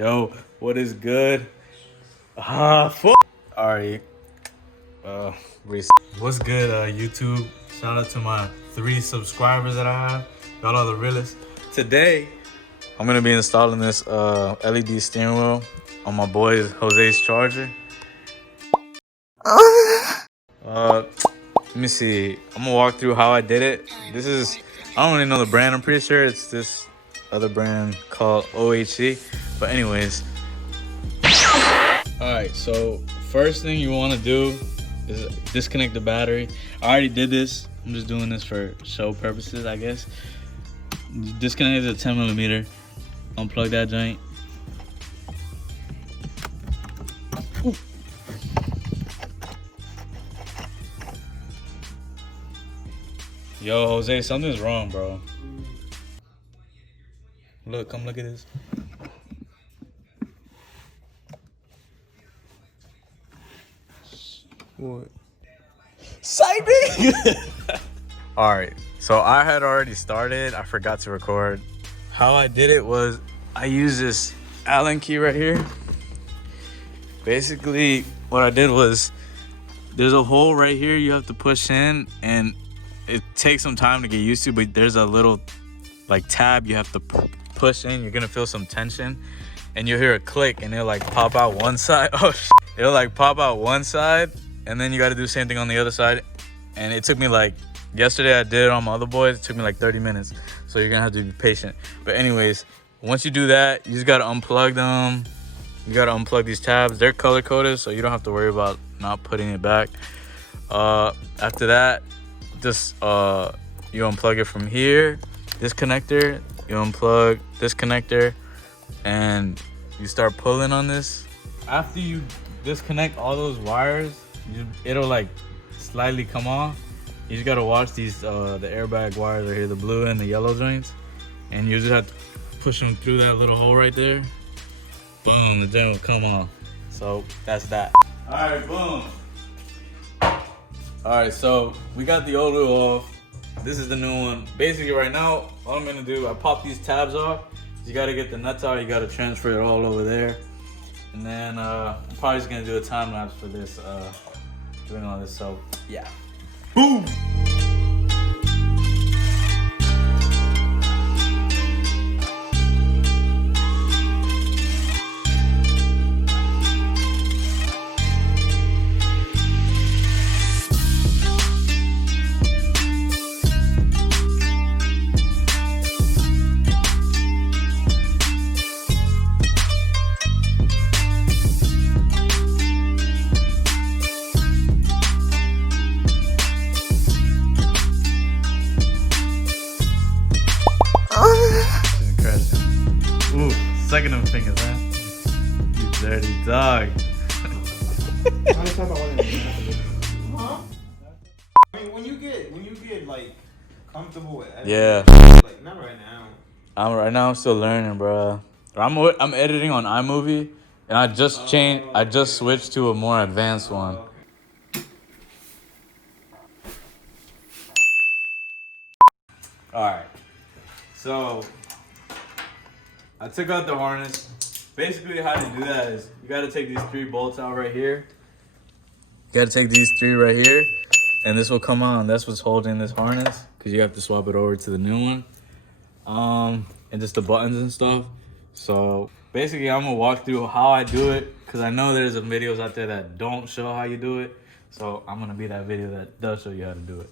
Yo, what is good? Alright. What's good, YouTube? Shout out to my 3 subscribers that I have. Y'all are the realest. Today, I'm gonna be installing this LED steering wheel on my boy Jose's charger. Let me see. I'm gonna walk through how I did it. This is, I don't really know the brand. I'm pretty sure it's this other brand called OHC. But anyways. Alright, so first thing you wanna do is disconnect the battery. I already did this. I'm just doing this for show purposes, I guess. Disconnect the 10mm. Unplug that joint. Ooh. Yo, Jose, something's wrong, bro. Look, come look at this. What? Sighting! Alright, so I had already started. I forgot to record. How I did it was I used this Allen key right here. Basically, what I did was there's a hole right here you have to push in, and it takes some time to get used to, but there's a little like tab you have to push in. You're gonna feel some tension and you'll hear a click and it'll like pop out one side. Oh shit. It'll like pop out one side and then you got to do the same thing on the other side. And it took me like, yesterday I did it on my other boys. It took me like 30 minutes. So you're gonna have to be patient. But anyways, once you do that, you just gotta unplug them. You gotta unplug these tabs. They're color coded, so you don't have to worry about not putting it back. After that, just you unplug it from here, this connector, you unplug this connector, and you start pulling on this. After you disconnect all those wires, it'll like slightly come off. You just gotta watch these the airbag wires right here, the blue and the yellow joints, and you just have to push them through that little hole right there. Boom, the joint will come off. So that's that. All right, boom. All right, so we got the old wheel off. This is the new one. Basically right now, all I'm gonna do, I pop these tabs off. You gotta get the nuts out, you gotta transfer it all over there. And then I'm probably just gonna do a time lapse for this, doing all this, so yeah. Boom! Ooh, second of fingers, man. You dirty dog. Huh? I mean, when you get like comfortable with editing, Yeah. like not right now. I'm still learning, bro. I'm editing on iMovie, and I just switched to a more advanced one. All right. So I took out the harness. Basically, how to do that is you got to take these 3 bolts out right here. You got to take these 3 right here, and this will come on. That's what's holding this harness, because you have to swap it over to the new one. And just the buttons and stuff. So basically, I'm gonna walk through how I do it, because I know there's some videos out there that don't show how you do it. So I'm gonna be that video that does show you how to do it.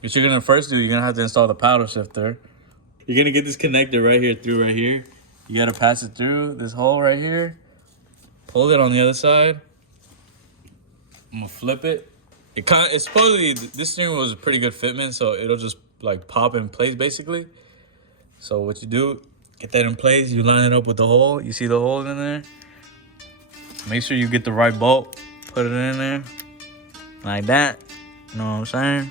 What you're gonna first do, you're gonna have to install the paddle shifter. You're gonna get this connector right here through right here. You gotta pass it through this hole right here. Pull it on the other side. I'm gonna flip it. It's supposedly, this steering wheel is a pretty good fitment, so it'll just like pop in place basically. So what you do, get that in place, you line it up with the hole. You see the hole in there? Make sure you get the right bolt, put it in there, like that. You know what I'm saying?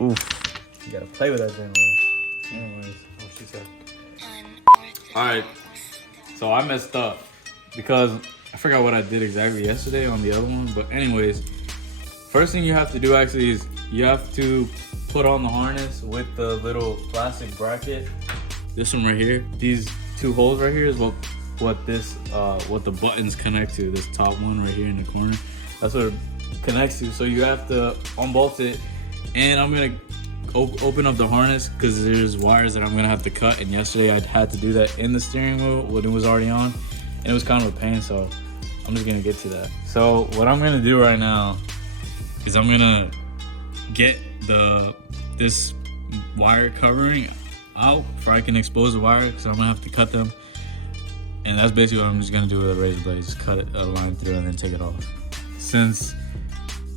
Oof, you gotta play with that thing. Anyways, what she said. Alright, so I messed up because I forgot what I did exactly yesterday on the other one. But anyways, first thing you have to do actually is you have to put on the harness with the little plastic bracket this one right here, these two holes right here is what the buttons connect to. This top one right here in the corner, that's what it connects to. So you have to unbolt it, and I'm gonna open up the harness because there's wires that I'm gonna have to cut. And yesterday I had to do that in the steering wheel when it was already on, and it was kind of a pain. So I'm just gonna get to that. So what I'm gonna do right now is I'm gonna get this wire covering out before I can expose the wire, because I'm gonna have to cut them. And that's basically what I'm just gonna do with a razor blade, just cut it a line through and then take it off. Since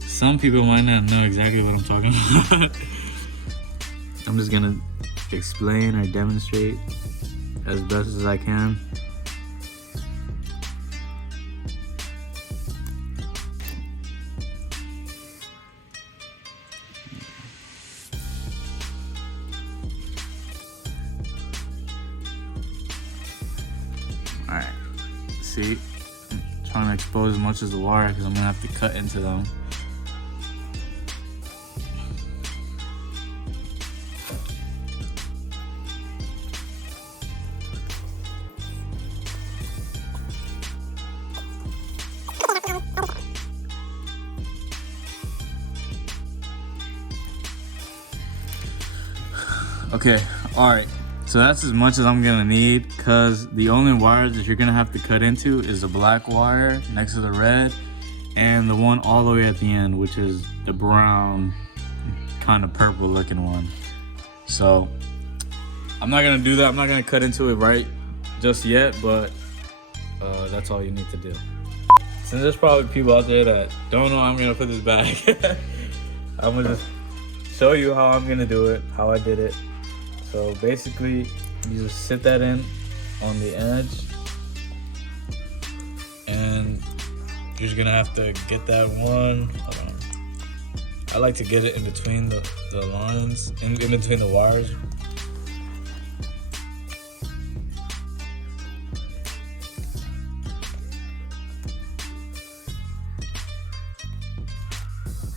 some people might not know exactly what I'm talking about, I'm just gonna explain or demonstrate as best as I can. Alright, see, I'm trying to expose as much as the wire because I'm gonna have to cut into them. Okay, alright. So that's as much as I'm gonna need, because the only wires that you're gonna have to cut into is the black wire next to the red, and the one all the way at the end, which is the brown, kind of purple looking one. So I'm not gonna do that. I'm not gonna cut into it right just yet, but that's all you need to do. Since there's probably people out there that don't know how I'm gonna put this back, I'm gonna just show you how I'm gonna do it, how I did it. So basically, you just sit that in on the edge, and you're just gonna have to get that one. Hold on. I like to get it in between the lines, in between the wires.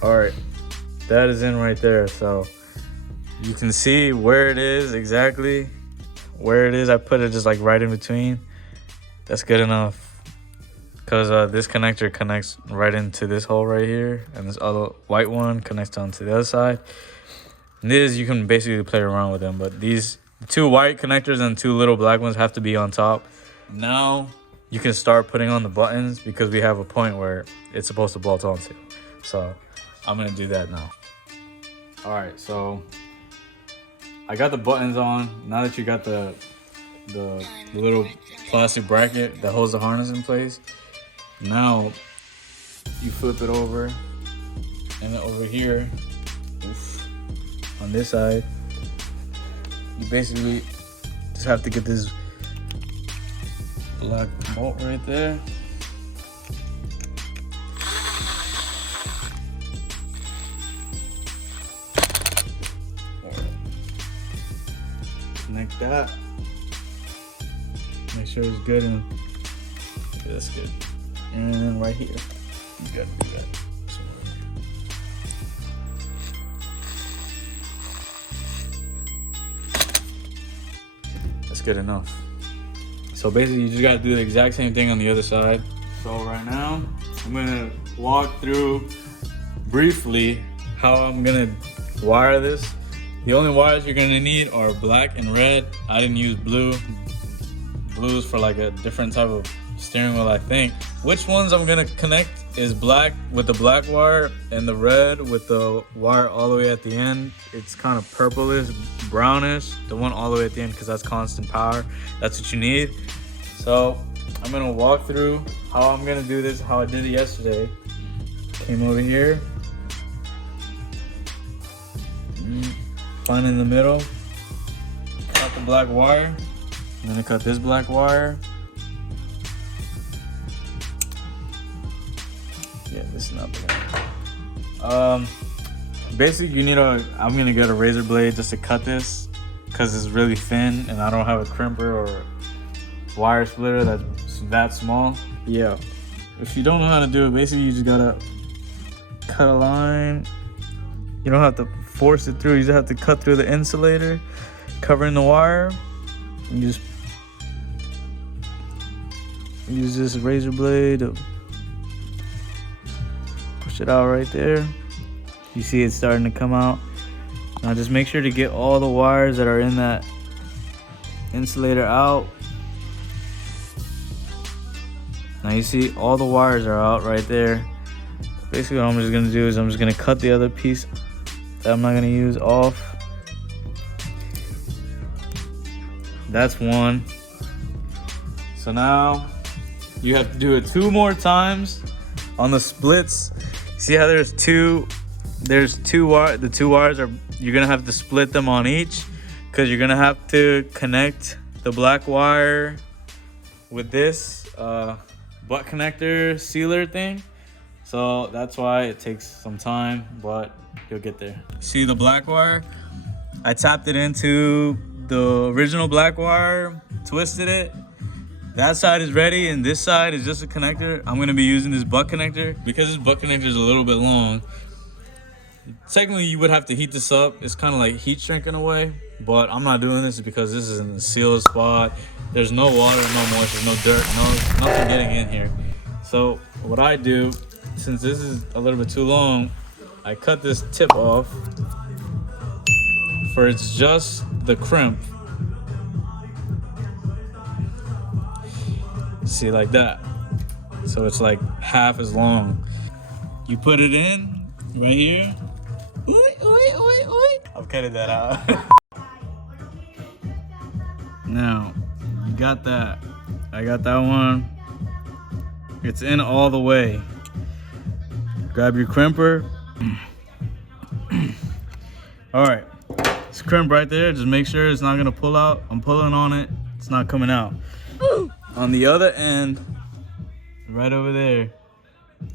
All right, that is in right there. So you can see where it is, exactly where it is. I put it just like right in between. That's good enough, because this connector connects right into this hole right here, and this other white one connects onto the other side. And these, you can basically play around with them, but these two white connectors and two little black ones have to be on top. Now you can start putting on the buttons, because we have a point where it's supposed to bolt onto. So I'm gonna do that now. All right, so I got the buttons on. Now that you got the little plastic bracket that holds the harness in place, now you flip it over, and then over here, on this side, you basically just have to get this black bolt right there. Connect that. Make sure it's good, and okay, that's good. And then right here, you got it. That's good enough. So basically, you just gotta do the exact same thing on the other side. So right now, I'm gonna walk through briefly how I'm gonna wire this. The only wires you're gonna need are black and red. I didn't use blue. Blue's for like a different type of steering wheel, I think. Which ones I'm gonna connect is black with the black wire, and the red with the wire all the way at the end. It's kind of purplish, brownish. The one all the way at the end, because that's constant power. That's what you need. So I'm gonna walk through how I'm gonna do this, how I did it yesterday. Came over here. Find in the middle, cut the black wire. I'm gonna cut this black wire. Yeah, this is not bad. Basically, you need I'm gonna get a razor blade just to cut this, because it's really thin, and I don't have a crimper or wire splitter that's that small. Yeah, if you don't know how to do it, basically you just gotta cut a line. You don't have to force it through, you just have to cut through the insulator covering the wire, You just use this razor blade to push it out right there. You see it starting to come out. Now just make sure to get all the wires that are in that insulator out. Now you see all the wires are out right there. Basically what I'm just gonna do is I'm just gonna cut the other piece that I'm not gonna use off. That's one. So now you have to do it 2 more times on the splits. See how there's two wires? The 2 wires are, you're gonna have to split them on each, because you're gonna have to connect the black wire with this butt connector sealer thing. So that's why it takes some time, but you'll get there. See the black wire? I tapped it into the original black wire, twisted it. That side is ready, and this side is just a connector. I'm gonna be using this butt connector. Because this butt connector is a little bit long, technically you would have to heat this up. It's kind of like heat shrink in a way, but I'm not doing this because this is in a sealed spot. There's no water, no moisture, no dirt, nothing getting in here. So what I do, since this is a little bit too long, I cut this tip off for it's just the crimp. See, like that. So it's like half as long. You put it in right here. I've cutted that out. Now, you got that. I got that one. It's in all the way. Grab your crimper. All right, it's crimp right there. Just make sure it's not gonna pull out. I'm pulling on it. It's not coming out. On the other end, right over there,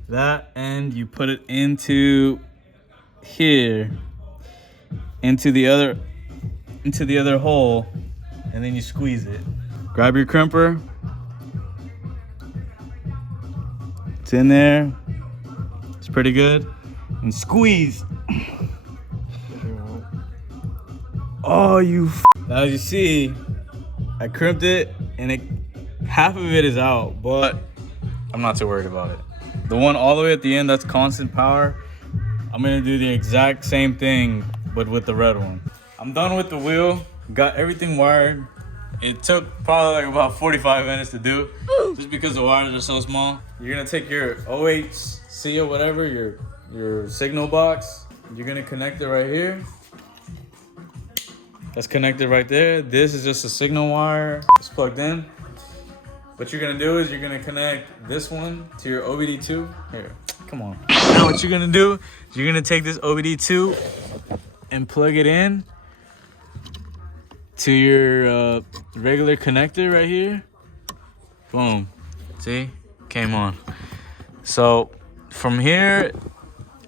that end, you put it into here, into the other hole, and then you squeeze it. Grab your crimper. It's in there. It's pretty good. And squeeze. Oh, as you see, I crimped it, and half of it is out, but I'm not too worried about it. The one all the way at the end, that's constant power. I'm gonna do the exact same thing, but with the red one. I'm done with the wheel. Got everything wired. It took probably like about 45 minutes to do, just because the wires are so small. You're gonna take your OHC or whatever, your signal box. You're gonna connect it right here. That's connected right there. This is just a signal wire. It's plugged in. What you're gonna do is you're gonna connect this one to your OBD2. Here, come on. Now what you're gonna do is you're gonna take this OBD2 and plug it in to your regular connector right here. Boom. See? Came on. So from here,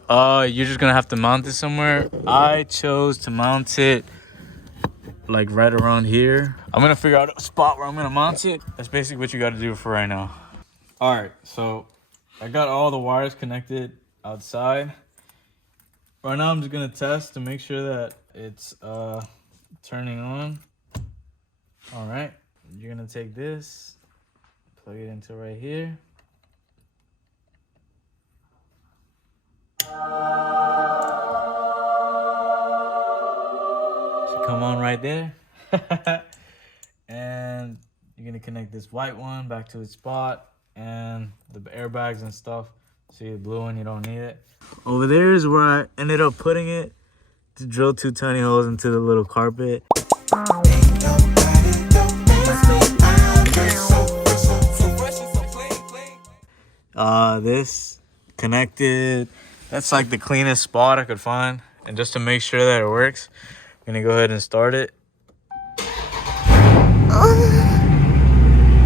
you're just gonna have to mount it somewhere. I chose to mount it like right around here. I'm gonna figure out a spot where I'm gonna mount it. That's basically what you gotta do for right now. All right, so I got all the wires connected outside. Right now I'm just gonna test to make sure that it's turning on. All right, you're gonna take this, plug it into right here. Come on right there. And you're gonna connect this white one back to its spot, and the airbags and stuff. See the blue one, you don't need it. Over there is where I ended up putting it to drill 2 tiny holes into the little carpet. This connected. That's like the cleanest spot I could find. And just to make sure that it works, I'm gonna go ahead and start it.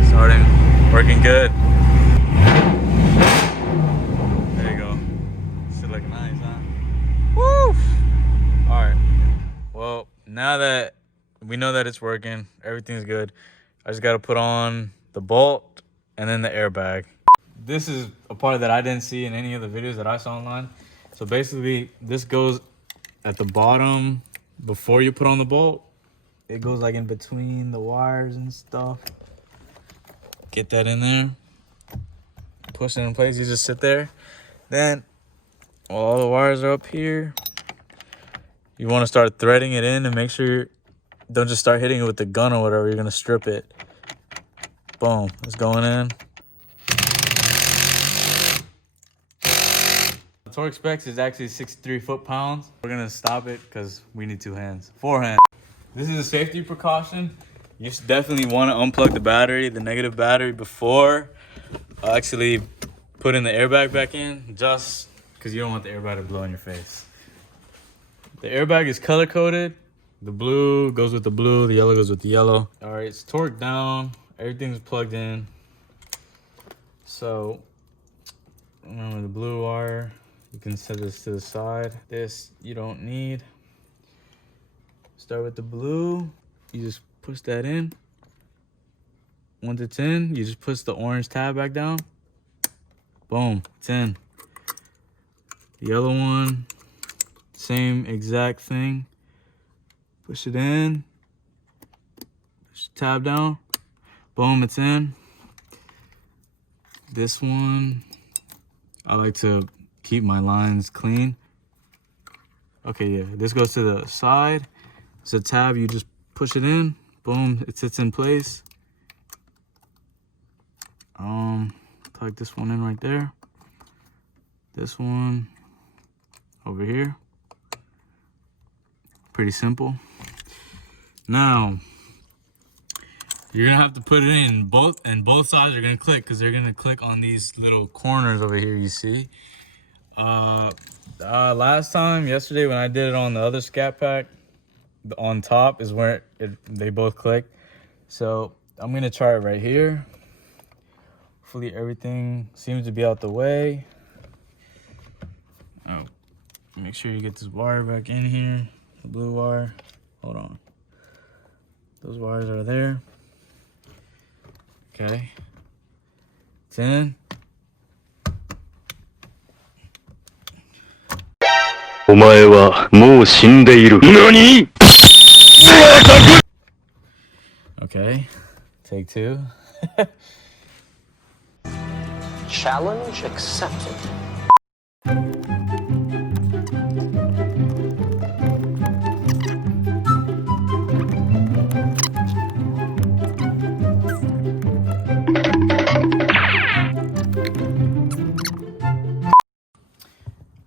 Starting, working good. There you go. Still looking nice, huh? Woo! All right. Well, now that we know that it's working, everything's good, I just gotta put on the bolt and then the airbag. This is a part that I didn't see in any of the videos that I saw online. So basically, this goes at the bottom before you put on the bolt, it goes like in between the wires and stuff. Get that in there. Push it in place. You just sit there. Then all the wires are up here. You want to start threading it in and make sure don't just start hitting it with the gun or whatever. You're going to strip it. Boom. It's going in. The torque specs is actually 63 foot-pounds. We're going to stop it because we need 2 hands. 4 hands. This is a safety precaution. You definitely want to unplug the battery, the negative battery, before actually putting the airbag back in, just because you don't want the airbag to blow in your face. The airbag is color-coded. The blue goes with the blue, the yellow goes with the yellow. All right, it's torqued down. Everything's plugged in. So, remember the blue wire, you can set this to the side. This you don't need. Start with the blue. You just push that in. 1 to 10, you just push the orange tab back down. Boom, 10. The yellow one, same exact thing. Push it in. Push the tab down. Boom, it's in. This one, I like to keep my lines clean. Okay, yeah, this goes to the side. It's a tab, you just push it in. Boom, it sits in place. Plug this one in right there. This one over here. Pretty simple. Now, you're gonna have to put it in both, and both sides are gonna click because they're gonna click on these little corners over here you see. Last time, yesterday, when I did it on the other Scatpack, on top is where they both click. So I'm gonna try it right here. Hopefully everything seems to be out the way. Oh, make sure you get this wire back in here, the blue wire. Hold on. Those wires are there. Okay. 10. Okay. Take 2. Challenge accepted.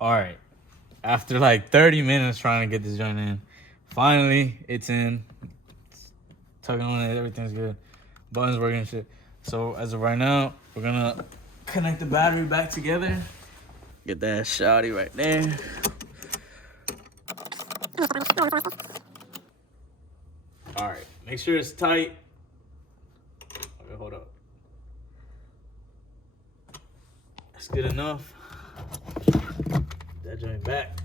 All right. After like 30 minutes trying to get this joint in, finally it's in. It's tugging on it. Everything's good. Buttons working and shit. So as of right now, we're gonna connect the battery back together. Get that shawty right there. All right, make sure it's tight. Okay, hold up. That's good enough. That joint back.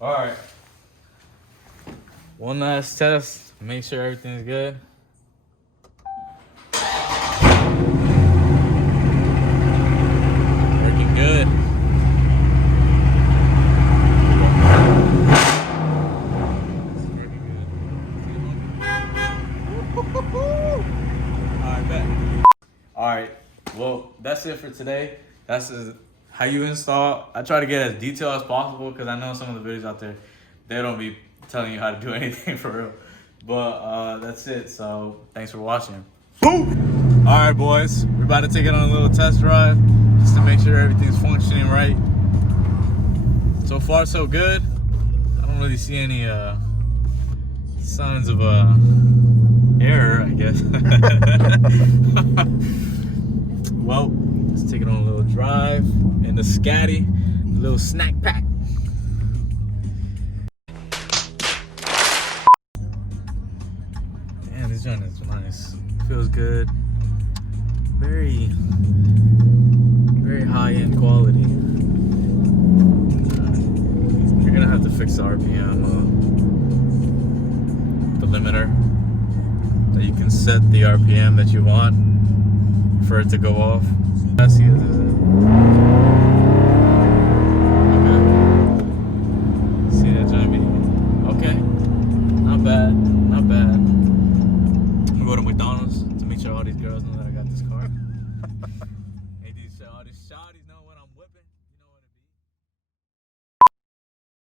All right. One last test. Make sure everything's good. Working good. Alright, bet. Alright, well, that's it for today. That's how you install. I try to get as detailed as possible because I know some of the videos out there, they don't be telling you how to do anything for real. But that's it. So thanks for watching. Boom! Alright, boys, we're about to take it on a little test drive just to make sure everything's functioning right. So far, so good. I don't really see any signs of error, I guess. Well, let's take it on a little drive in the Scatty, a little snack pack. Damn, this joint is nice. Feels good. Very, very high-end quality. You're gonna have to fix the RPM, the limiter. That you can set the RPM that you want for it to go off. That's it. Okay. See that bad. Not bad. I'm gonna go to McDonald's to make sure all these girls know that I got this car. Hey, all these shawties